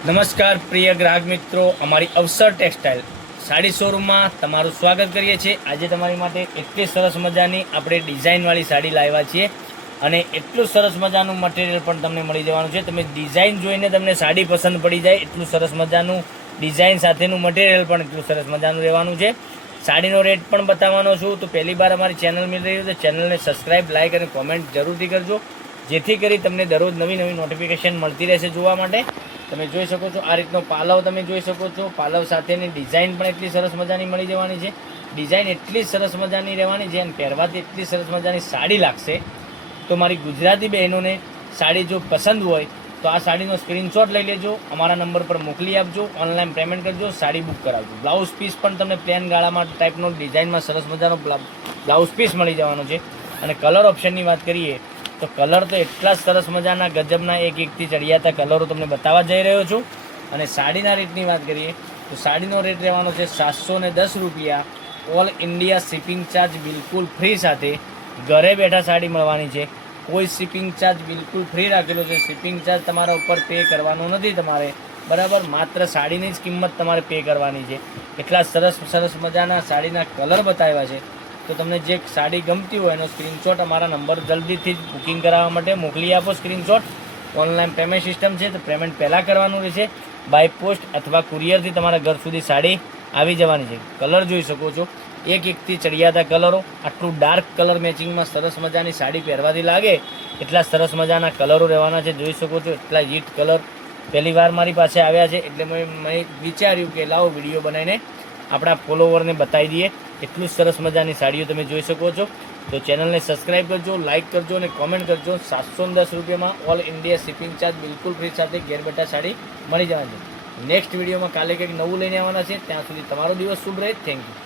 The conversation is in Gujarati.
નમસ્કાર પ્રિય ગ્રાહક મિત્રો, અમારી અવસર ટેક્સટાઇલ સાડી શોરૂમમાં તમારું સ્વાગત કરીએ છીએ। આજે તમારી માટે એટલી સરસ મજાની આપણે ડિઝાઇનવાળી સાડી લાવ્યા છીએ અને એટલું સરસ મજાનું મટીરિયલ પણ તમને મળી જવાનું છે। તમે ડિઝાઇન જોઈને તમને સાડી પસંદ પડી જાય એટલું સરસ મજાનું ડિઝાઇન સાથેનું મટીરિયલ પણ એટલું સરસ મજાનું રહેવાનું છે। સાડીનો રેટ પણ બતાવવાનો છું। તો પહેલી વાર અમારી ચેનલ મળી રહી તો ચેનલને સબસ્ક્રાઈબ, લાઇક અને કોમેન્ટ જરૂરથી કરજો, જેથી કરી તમને દરરોજ નવી નવી નોટિફિકેશન મળતી રહેશે જોવા માટે। તમે જોઈ શકો છો આ રીતનો પાલવ તમે જોઈ શકો છો। પાલવ સાથેની ડિઝાઇન પણ એટલી સરસ મજાની મળી જવાની છે। ડિઝાઇન એટલી સરસ મજાની રહેવાની છે અને પહેરવાથી એટલી સરસ મજાની સાડી લાગશે। તો મારી ગુજરાતી બહેનોને સાડી જો પસંદ હોય તો આ સાડીનો સ્ક્રીનશોટ લઈ લેજો, અમારા નંબર પર મોકલી આપજો, ઓનલાઈન પેમેન્ટ કરજો, સાડી બુક કરાવજો। બ્લાઉઝ પીસ પણ તમને પ્લેન ગાળામાં ટાઈપનો ડિઝાઇનમાં સરસ મજાનો બ્લાઉઝ પીસ મળી જવાનો છે। અને કલર ઓપ્શનની વાત કરીએ તો કલર તો એટલા સરસ મજાના ગજબના એકથી ચડિયાતા કલરો તમને બતાવવા જઈ રહ્યો છું। અને સાડીના રેટની વાત કરીએ તો સાડીનો રેટ રહેવાનો છે 710 રૂપિયા। ઓલ ઇન્ડિયા શિપિંગ ચાર્જ બિલકુલ ફ્રી સાથે ઘરે બેઠા સાડી મળવાની છે। કોઈ શિપિંગ ચાર્જ બિલકુલ ફ્રી રાખેલો છે। શિપિંગ ચાર્જ તમારા ઉપર પે કરવાનો નથી તમારે, બરાબર, માત્ર સાડીની જ કિંમત તમારે પે કરવાની છે। એટલા સરસ સરસ મજાના સાડીના કલર બતાવ્યા છે। તો તમને જે સાડી ગમતી હોય એનો સ્ક્રીનશોટ અમારા નંબર જલ્દીથી જ બુકિંગ કરાવવા માટે મોકલી આપો સ્ક્રીનશોટ। ઓનલાઈન પેમેન્ટ સિસ્ટમ છે, તો પેમેન્ટ પહેલાં કરવાનું રહેશે। બાય પોસ્ટ અથવા કુરિયરથી તમારા ઘર સુધી સાડી આવી જવાની છે। કલર જોઈ શકો છો, એકથી ચડિયાતા કલરો, આટલું ડાર્ક કલર મેચિંગમાં સરસ મજાની સાડી પહેરવાથી લાગે એટલા સરસ મજાના કલરો રહેવાના છે। જોઈ શકો છો એટલા હીટ કલર પહેલી વાર મારી પાસે આવ્યા છે, એટલે મેં વિચાર્યું કે લાવો વિડીયો બનાવીને આપણા ફોલોવરને બતાવી દઈએ। એટલું સરસ મજાની સાડીઓ તમે જોઈ શકો છો। તો ચેનલને સબસ્ક્રાઈબ કરજો, લાઇક કરજો અને કોમેન્ટ કરજો। 710 રૂપિયામાં ઓલ ઇન્ડિયા શિપિંગ ચાર્જ બિલકુલ ફ્રી સાથે ઘેર બેઠા સાડી મળી જવાની છે। નેક્સ્ટ વિડીયોમાં કાલે કંઈક નવું લઈને આવવાના છે। ત્યાં સુધી તમારો દિવસ શુભ રહે। Thank you.